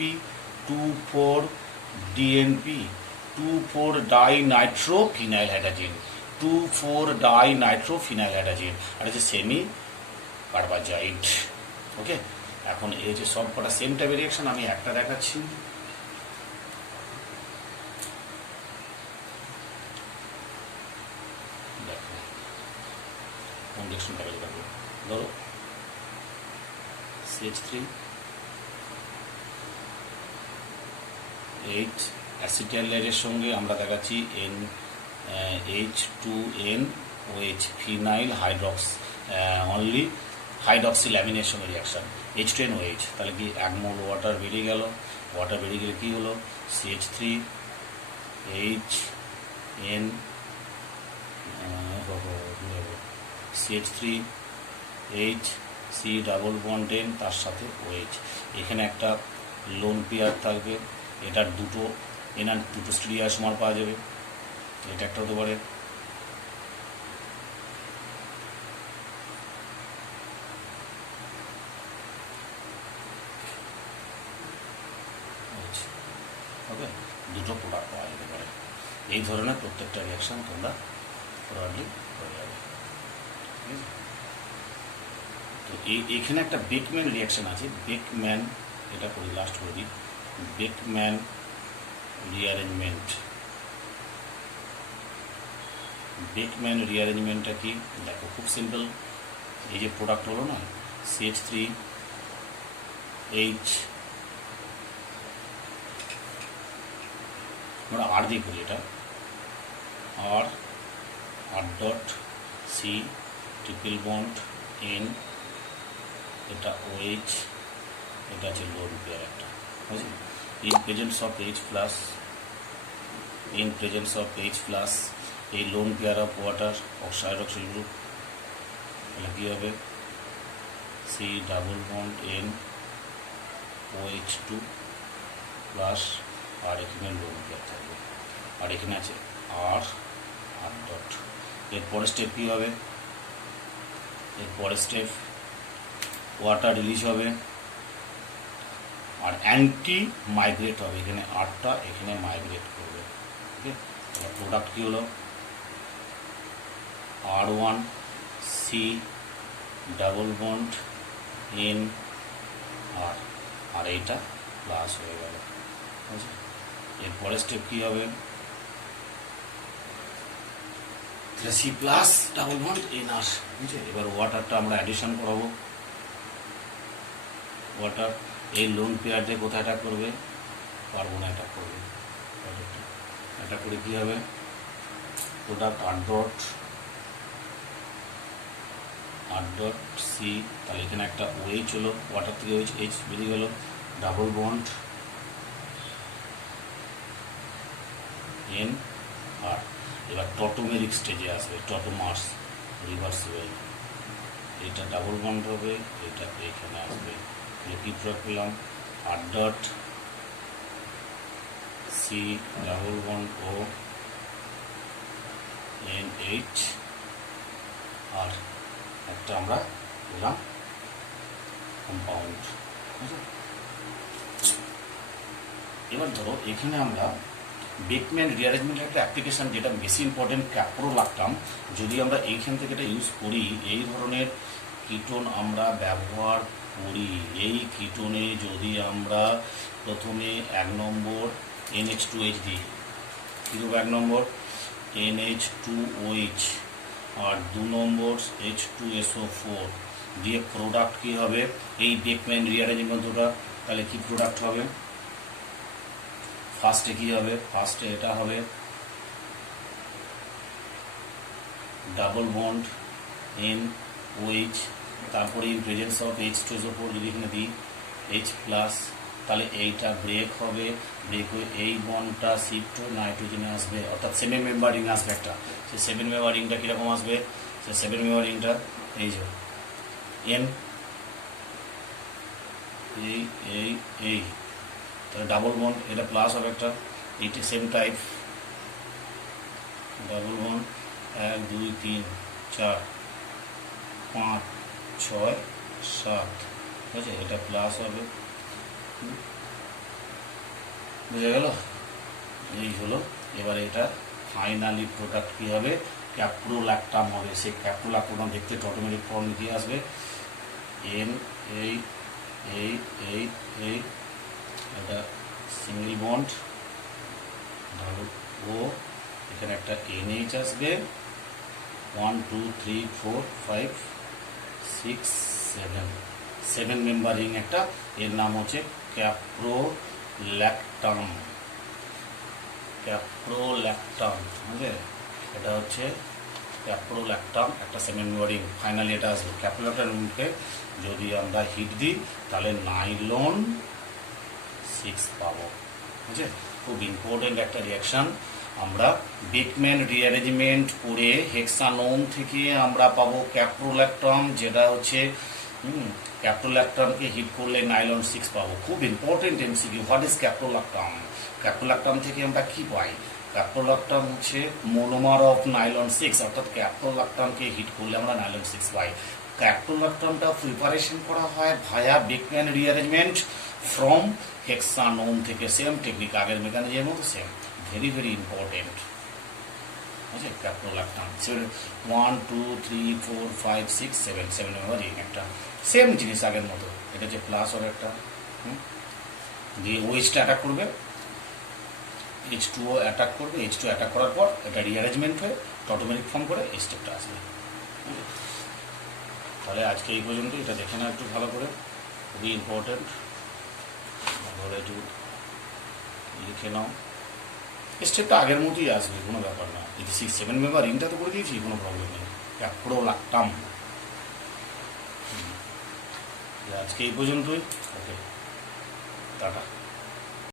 2,4-ডাইনাইট্রোফিনাইল হাইড্রাজিন, 2,4-ডাইনাইট্রোফিনাইল হাইড্রাজিন, আর হচ্ছে সেমি কার্বাজাইড। ওকে, এখন এই হচ্ছে সব কটা সেম টাইপের রিয়াকশন। আমি একটা দেখাচ্ছি, দেখো কোন রিয়াকশন দেখাতে থাকবে। ধরো CH3 8 অ্যাসিটাইলের সঙ্গে আমরা দেখাচ্ছি H2NOH ফিনাইল হাইড্রক্স অনলি হাইড্রক্সিল অ্যামিনের সঙ্গে রিয়াকশান H2NOH, তাহলে কি 1 মোল ওয়াটার বেরিয়ে গেল। ওয়াটার বেরিয়ে গেলে কী হলো CH3 HN CH3 HC double bond N তার সাথে OH। এখানে একটা লোন পেয়ার থাকবে, এটার দুটো এনার দুটো স্টিরিয়াসমর পাওয়া যাবে, এটা একটা হতে পারে। ওকে, দুটো প্রোডাক্ট পাওয়া যেতে পারে। এই ধরনের প্রত্যেকটা রিয়াকশান তোমরা প্রবাবলি করে যাবে। ঠিক আছে, তো এইখানে একটা বেকম্যান রিয়াকশান আছে। বেকম্যান, এটা করি লাস্ট করে দিই। Beckman rearrangement. বেকম্যান রিঅ্যারেঞ্জমেন্টটা কি দেখো, খুব সিম্পল। এই যে প্রোডাক্ট হলো না CH3H, আমরা আর দিয়ে করি, এটা R dot C triple bond N, এটা OH, এটা আছে লোন পেয়ার একটা, বুঝলি। In presence of H plus, in presence of H plus এই lone pair of water hydroxyl group, তাহলে কী হবে C double bond N OH2 plus, আর এখানে লোন পেয়ার থাকবে, আর এখানে আছে আর ডট। এরপরের স্টেপ কী হবে, এরপরের স্টেপ ওয়াটার রিলিজ হবে আর অ্যান্টি মাইগ্রেট হবে, এখানে আরটা এখানে মাইগ্রেট করবে। ঠিক আছে, এবার প্রোডাক্ট কী হলো R1C ডাবল বন্ড N আর এইটা প্লাস হয়ে গেল। বুঝলি, এরপরের স্টেপ কী হবে C plus double bond NR। বুঝছে, এবার ওয়াটারটা আমরা অ্যাডিশন করাবো। ওয়াটার এই লোন পেয়ার দিয়ে কোথায় অ্যাটাক করবে, পারবো না অ্যাটাক করবে, অ্যাটাক করে কী হবে প্রোডাক্ট আর ডট সি, তাহলে এখানে একটা OH হলো, ওয়াটার থেকে OH বেরিয়ে গেল, ডাবল বন্ড N আর। এবার টটোমেরিক স্টেজে আসবে, টটোমার্স রিভার্সিবল, এটা ডাবল বন্ড হবে, এটা এখানে আসবে। কি প্রয়োগ করলাম R dot C double bond ও NH আর একটা আমরা দিলাম কম্পাউন্ড। এবার ধরো এখানে আমরা বেকম্যান রিঅ্যারেঞ্জমেন্টের একটা অ্যাপ্লিকেশান যেটা বেশি ইম্পর্টেন্ট, ক্যাপ্রোলাক্টাম। যদি আমরা এইখান থেকে এটা ইউজ করি, এই ধরনের কিটোন আমরা ব্যবহার করি, এই কিটোনে যদি আমরা প্রথমে 1 নম্বর NH2H দিই, কী দেবো 1 নম্বর NH2OH আর 2 নম্বর H2SO4 দিয়ে প্রোডাক্ট কী হবে এই বেকম্যান রিঅ্যারেঞ্জমেন্ট দুটো, তাহলে কি প্রোডাক্ট হবে ফার্স্টে কী হবে, ফার্স্টে এটা হবে ডাবল বন্ড NOH, তারপরে ইন প্রেজেন্স অফ H2SO4 যদি এখানে দিই H প্লাস, তাহলে এইটা ব্রেক হবে, ব্রেক হয়ে এই বন্ডটা শিফট হয়ে নাইট্রোজেনে আসবে, অর্থাৎ 7 মেম্বার রিং আসবে একটা। সেই 7 মেম্বার রিংটা কীরকম আসবে, সেই 7 মেম্বার রিংটা এই যে N এই তাহলে ডাবল বন্ড, এটা প্লাস হবে একটা, এইটা সেম টাইপ ডাবল বন্ড 1 2 3 4 5 6 7, ঠিক আছে, এটা প্লাস হবে। বুঝে গেল, এই হলো। এবারে এটা ফাইনালি প্রোডাক্ট কী হবে ক্যাপ্রোল্যাক্টাম হবে। সেই ক্যাপ্রোল্যাক্টাম দেখতে অটোমেটিক ফর্ম কী আসবে N এই এটা সিঙ্গেল বন্ড ডাবল ও, এখানে একটা NH আসবে 1 2 3 4 5 6 7 7 মেম্বার রিং একটা, এর নাম হচ্ছে ক্যাপ্রোল্যাকটাম। ক্যাপ্রোল্যাকটাম, বুঝলে, এটা হচ্ছে ক্যাপ্রোল্যাকটাম, একটা 7 মেম্বার রিং। ফাইনালি এটা আসবে ক্যাপ্রোল্যাকটামকে যদি আমরা হিট দিই তাহলে নাইলন 6 পাবো। বুঝলে, খুব ইম্পর্টেন্ট একটা রিয়াকশান। আমরা বেকম্যান রিঅ্যারেঞ্জমেন্ট করে হেক্সানোন থেকে আমরা পাবো ক্যাপ্রোল্যাকটাম, যেটা হচ্ছে ক্যাপ্রোল্যাকটামকে হিট করলে নাইলন 6 পাবো। খুব important MCQ. What is caprolactam? Caprolactam থেকে আমরা কি পাই? ক্যাপ্রোল্যাকটাম হচ্ছে মোনোমার অফ নাইলন 6, অর্থাৎ ক্যাপ্রোল্যাকটামকে হিট করলে আমরা নাইলন 6 পাই। ক্যাপ্রোল্যাকটামটা প্রিপারেশন করা হয় ভায়া বেকম্যান রিঅ্যারেঞ্জমেন্ট ফ্রম হেক্সানোন থেকে। সেম টেকনিক, আগের মেকানিজমের মতো সেম। Very very important. বুঝলে, ক্যাপ্রোল্যাকটাম 1 2 3 4 5 6 7 7 মেম্বার রিং একটা, সেম জিনিস আগের মতো। এটা হচ্ছে প্লাস ওর একটা দিয়ে ওএইচটা অ্যাটাক করবে, H2O অ্যাটাক করবে, H2 অ্যাটাক করার পর এটা রিঅ্যারেঞ্জমেন্ট হয়ে টটোমেরিক ফর্ম করে এই স্টেপটা আসবে। তাহলে আজকে এই পর্যন্ত। এটা দেখে নাও একটু ভালো করে, খুবই ইম্পর্টেন্ট। তাহলে একটু লিখে নাও, স্টেপটা আগের মতোই আসবে, কোনো ব্যাপার না। যদি 6 7 মেম্বার রিংটা তো করে দিয়েছি, কোনো প্রবলেম নেই। ক্যাপ্রোল্যাকটাম। আজকে এই পর্যন্তই। ওকে, টাটা।